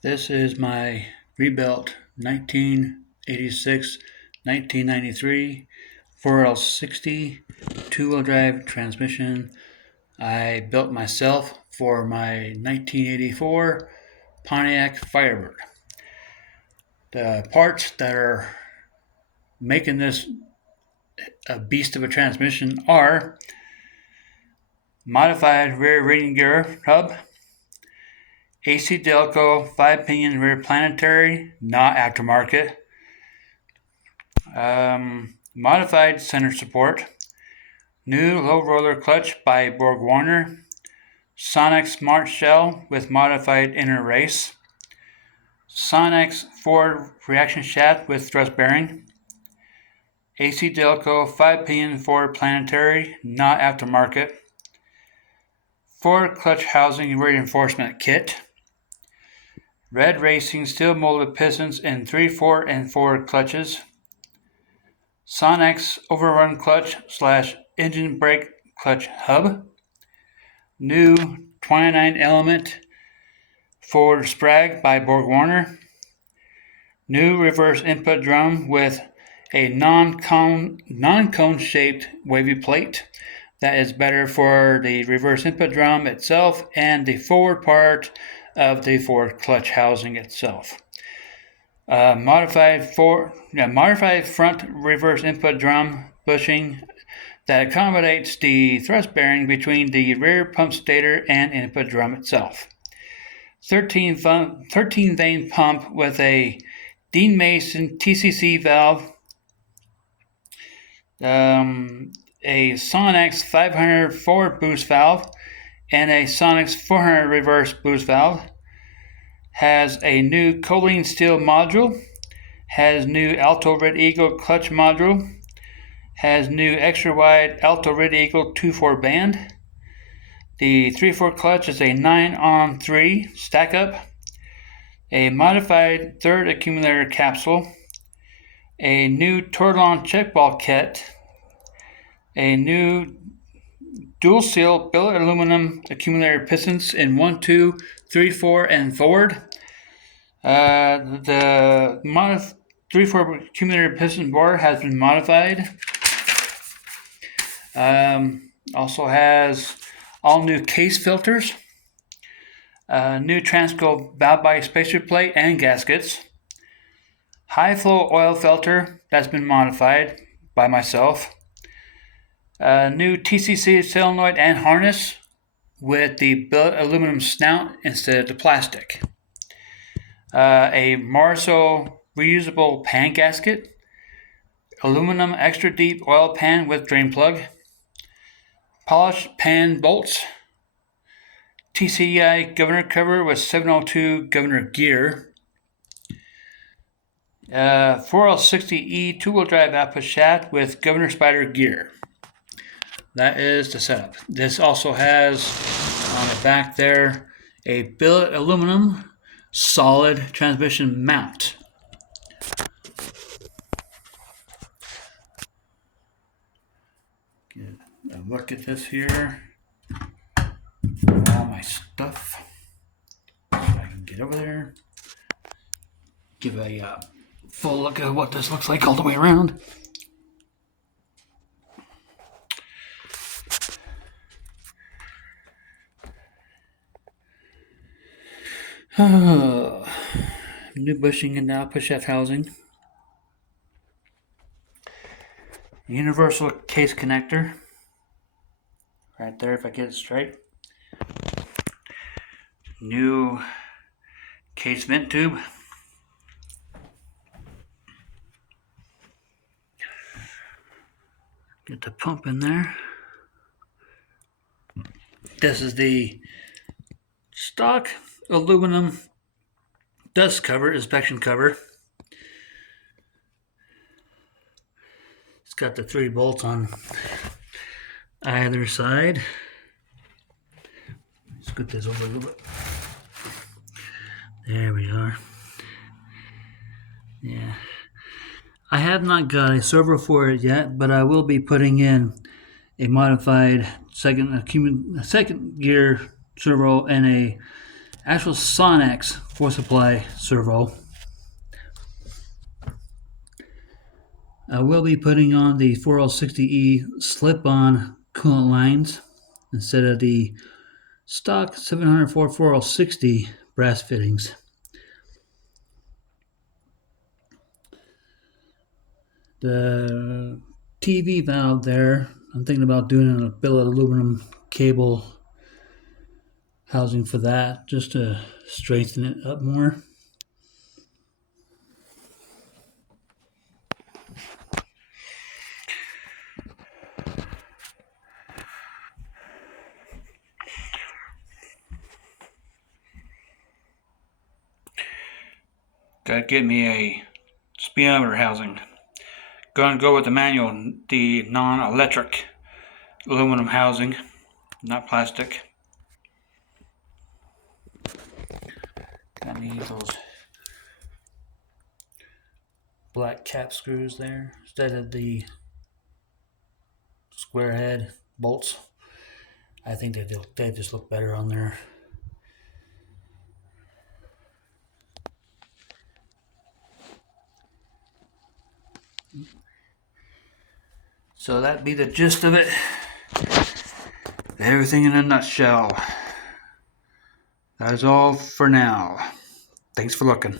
This is my rebuilt 1986-1993 4L60 two-wheel drive transmission I built myself for my 1984 Pontiac Firebird. The parts that are making this a beast of a transmission are modified rear ring gear hub, AC Delco 5-pinion rear planetary, not aftermarket, modified center support, new low roller clutch by Borg Warner, Sonex Smart Shell with modified inner race, Sonex Ford reaction shaft with thrust bearing, AC Delco 5-pinion Ford planetary, not aftermarket, Ford clutch housing reinforcement kit, Red Racing steel molded pistons in 3, 4, and 4 clutches, Sonex overrun clutch / engine brake clutch hub, new 29 element Ford Sprag by Borg Warner, new reverse input drum with a non-cone shaped wavy plate that is better for the reverse input drum itself and the forward part of the Ford clutch housing itself. Modified front reverse input drum bushing that accommodates the thrust bearing between the rear pump stator and input drum itself. 13 vein pump with a Dean Mason TCC valve, a Sonex 500 forward boost valve, and a Sonex 400 reverse boost valve. Has a new choline steel module, has new Alto Red Eagle clutch module, has new extra wide Alto Red Eagle 2/4 band. The 3/4 clutch is a 9-on-3 stack up, a modified third accumulator capsule, a new Torlon check ball kit, a new dual seal billet aluminum accumulator pistons in 1, 2, 3, 4, and forward. The 3/4 accumulator piston bore has been modified. Also has all new case filters, new Transco valve body spacer plate and gaskets, high flow oil filter that's been modified by myself, new TCC solenoid and harness with the billet aluminum snout instead of the plastic, a Marso reusable pan gasket, aluminum extra deep oil pan with drain plug, polished pan bolts, TCI governor cover with 702 governor gear, 4L60E two-wheel drive output shaft with governor spider gear. That is the setup. This also has on the back there a billet aluminum solid transmission mount. Get a look at this here. All my stuff. So I can get over there. Give a full look at what this looks like all the way around. New bushing and output shaft housing. Universal case connector. Right there if I get it straight. New case vent tube. Get the pump in there. This is the stock aluminum dust cover, inspection cover. It's got the 3 bolts on either side. Scoot this over a little bit. There we are. Yeah. I have not got a servo for it yet, but I will be putting in a modified second gear servo and a actual Sonex force supply servo. I will be putting on the 4L60E slip-on coolant lines instead of the stock 704 4L60 brass fittings. The TV valve there, I'm thinking about doing a billet aluminum cable housing for that, just to straighten it up more. Gotta get me a speedometer housing. Gonna go with the manual, the non-electric aluminum housing, not plastic. Got me those black cap screws there instead of the square head bolts. I think they just look better on there. So that'd be the gist of it. Everything in a nutshell. That is all for now. Thanks for looking.